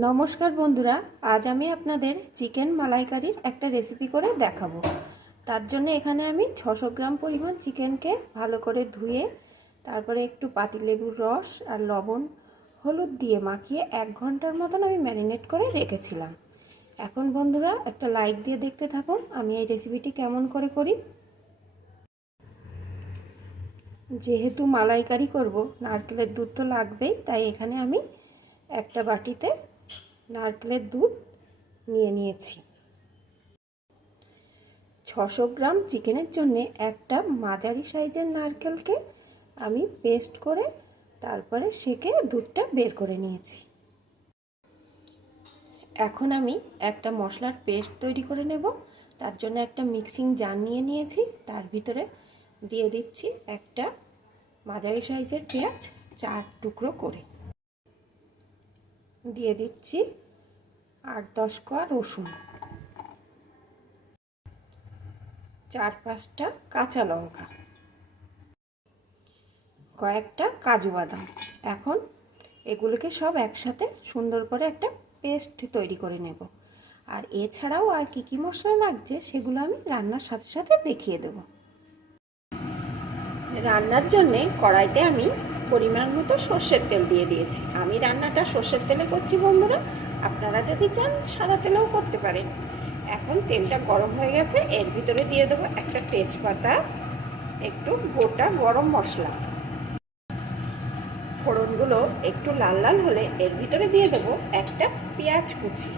নমস্কার বন্ধুরা, আজ আমি আপনাদের চিকেন মালাইকারির একটা রেসিপি করে দেখাবো। তার জন্য এখানে আমি ছশো গ্রাম পরিমাণ চিকেনকে ভালো করে ধুয়ে, তারপরে একটু পাতিলেবুর রস আর লবণ, হলুদ দিয়ে মাখিয়ে এক ঘণ্টার মতন আমি ম্যারিনেট করে রেখেছিলাম। এখন বন্ধুরা, একটা লাইক দিয়ে দেখতে থাকুন, আমি এই রেসিপিটি কেমন করে করি। যেহেতু মালাইকারি করব, নারকেলের দুধ তো লাগবেই, তাই এখানে আমি একটা বাটিতে নারকেলের দুধ নিয়ে নিয়েছি। ছশো গ্রাম চিকেনের জন্য একটা মাঝারি সাইজের নারকেলকে আমি পেস্ট করে তারপরে সেকে দুধটা বের করে নিয়েছি। এখন আমি একটা মশলার পেস্ট তৈরি করে নেব। তার জন্য একটা মিক্সিং জার নিয়ে নিয়েছি। তার ভিতরে দিয়ে দিচ্ছি একটা মাঝারি সাইজের পেঁয়াজ চার টুকরো করে। দিয়ে দিচ্ছি আট দশ কোয়া রসুন। চার পাঁচটা কাঁচা লঙ্কা। কয়েকটা কাজু বাদাম। এখন এগুলোকে সব একসাথে সুন্দর করে একটা পেস্ট তৈরি করে নেব। আর এছাড়াও আর কি কি মশলা লাগছে সেগুলো আমি রান্নার সাথে সাথে দেখিয়ে দেব। রান্নার জন্যে কড়াইতে আমি পরিমাণ মতো সর্ষের তেল দিয়ে দিয়েছি। আমি রান্নাটা সর্ষের তেলে করছি বন্ধুরা। আপনারা যদি চান, সাদা তেলেও করতে পারেন। এখন তেলটা গরম হয়ে গেছে, এর ভিতরে দিয়ে দেবো একটা তেজপাতা, একটু গোটা গরম মশলা। ফোড়নগুলো একটু লাল লাল হলে এর ভিতরে দিয়ে দেবো একটা পেঁয়াজ কুচি।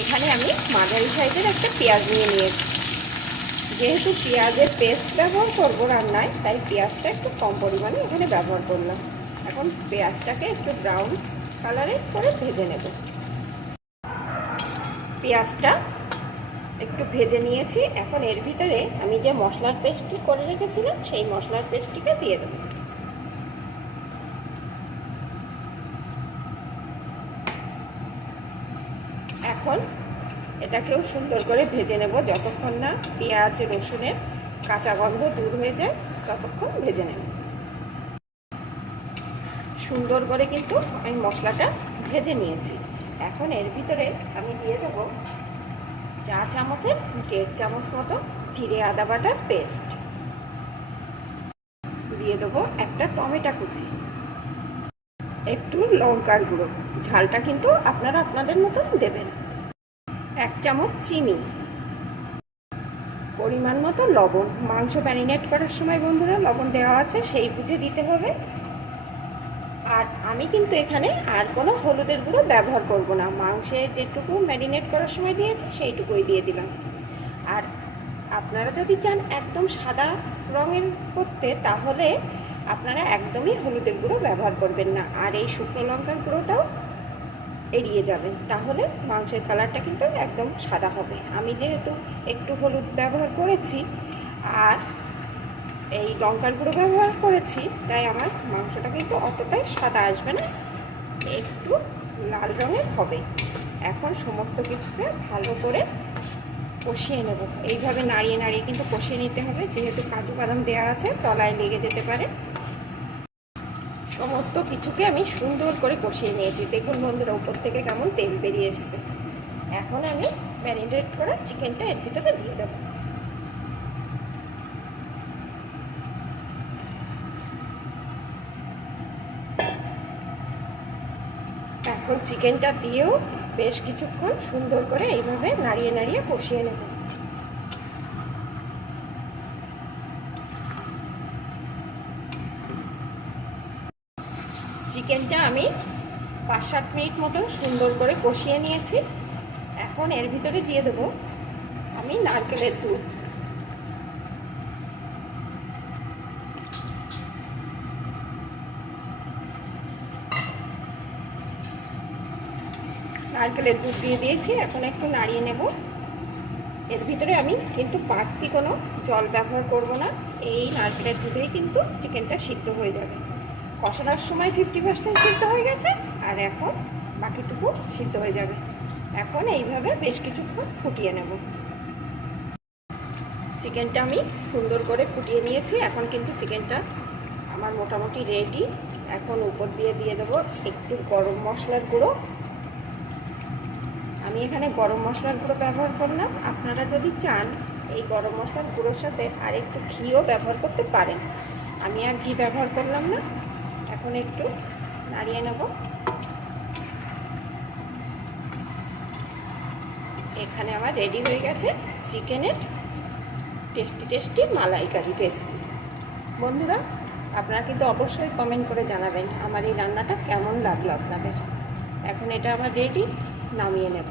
এখানে আমি মাঝারি সাইজের একটা পেঁয়াজ নিয়ে নিয়েছি। যেহেতু পেঁয়াজের পেস্ট ব্যবহার করব রান্নায়, তাই পেঁয়াজটা একটু কম পরিমাণে এখানে ব্যবহার করলাম। এখন পেঁয়াজটাকে একটু ব্রাউন কালারে করে ভেজে নেব। পেঁয়াজটা একটু ভেজে নিয়েছি। এখন এর ভিতরে আমি যে মশলার পেস্টটি করে রেখেছিলাম, সেই মশলার পেস্টটিকে দিয়ে দেবো। এখন এটাকেও সুন্দর করে ভেজে নেব। যতক্ষণ না পেঁয়াজ, রসুনের কাঁচা গন্ধ দূর হয়ে যায়, ততক্ষণ ভেজে নেব। সুন্দর করে কিন্তু আমি মশলাটা ভেজে নিয়েছি। এখন এর ভিতরে আমি দিয়ে দেব চা চামচের দেড় চামচ মতো জিরে আদা বাটার পেস্ট। দিয়ে দেবো একটা টমেটো কুচি। একটু লঙ্কার গুঁড়ো। ঝালটা কিন্তু আপনারা আপনাদের মতন দেবেন। এক চামচ চিনি। পরিমাণ মতো লবণ। মাংস ম্যারিনেট করার সময় বন্ধুরা লবণ দেওয়া আছে, সেই বুঝে দিতে হবে। আর আমি কিন্তু এখানে আর কোনো হলুদের গুঁড়ো ব্যবহার করব না। মাংসে যেটুকু ম্যারিনেট করার সময় দিয়েছি, সেইটুকুই দিয়ে দিলাম। আর আপনারা যদি চান একদম সাদা রঙের করতে, তাহলে আপনারা একদমই হলুদের গুঁড়ো ব্যবহার করবেন না। আর এই শুকনো লঙ্কার গুঁড়োটাও এড়িয়ে যাবেন। তাহলে মাংসের কালারটা কিন্তু একদম সাদা হবে। আমি যেহেতু একটু হলুদ ব্যবহার করেছি আর এই লঙ্কার গুঁড়ো ব্যবহার করেছি, তাই আমার মাংসটা কিন্তু অতটাই সাদা আসবে না, একটু লাল রঙের হবে। এখন সমস্ত কিছুকে ভালো করে কষিয়ে নেব। এইভাবে নাড়িয়ে নাড়িয়ে কিন্তু কষিয়ে নিতে হবে। যেহেতু কাজু বাদাম দেওয়া আছে, তলায় লেগে যেতে পারে। সমস্ত কিছুকে আমি সুন্দর করে কষিয়ে নিয়েছি। দেখুন বন্ধুরা, উপর থেকে কেমন তেল বেরিয়ে এসছে। এখন আমি ম্যারিনেট করা চিকেনটা এর ভিতরে দিয়ে দেবো। এখন চিকেনটা দিয়েও বেশ কিছুক্ষণ সুন্দর করে এইভাবে নাড়িয়ে নাড়িয়ে কষিয়ে নেব। চিকেনটা আমি পাঁচ সাত মিনিট মতো সুন্দর করে কষিয়ে নিয়েছি। এখন এর ভিতরে দিয়ে দেবো আমি নারকেলের দুধ নারকেলের দুধ দিয়ে দিয়েছি, এখন একটু নাড়িয়ে নেব। এর ভিতরে আমি কিন্তু বাড়তি কোনো জল ব্যবহার করব না, এই নারকেলের দুধেই কিন্তু চিকেনটা সিদ্ধ হয়ে যাবে। কষানোর সময় ফিফটি পার্সেন্ট সিদ্ধ হয়ে গেছে, আর এখন বাকিটুকু সিদ্ধ হয়ে যাবে। এখন এইভাবে বেশ কিছুক্ষণ ফুটিয়ে নেব। চিকেনটা আমি সুন্দর করে ফুটিয়ে নিয়েছি, এখন কিন্তু চিকেনটা আমার মোটামুটি রেডি এখন উপর দিয়ে দিয়ে দেবো একটু গরম মশলার গুঁড়ো। আমি এখানে গরম মশলার গুঁড়ো ব্যবহার করলাম। আপনারা যদি চান এই গরম মশলার গুঁড়োর সাথে আর একটু ঘিও ব্যবহার করতে পারেন। আমি আর ঘি ব্যবহার করলাম না। এখন একটু নাড়িয়ে নেব। এখানে আমার রেডি হয়ে গেছে চিকেনের টেস্টি টেস্টি মালাইকারি রেসিপি বন্ধুরা, আপনারা কিন্তু অবশ্যই কমেন্ট করে জানাবেন আমার এই রান্নাটা কেমন লাগল আপনাদের। এখন এটা আমার রেডি নামিয়ে নেব।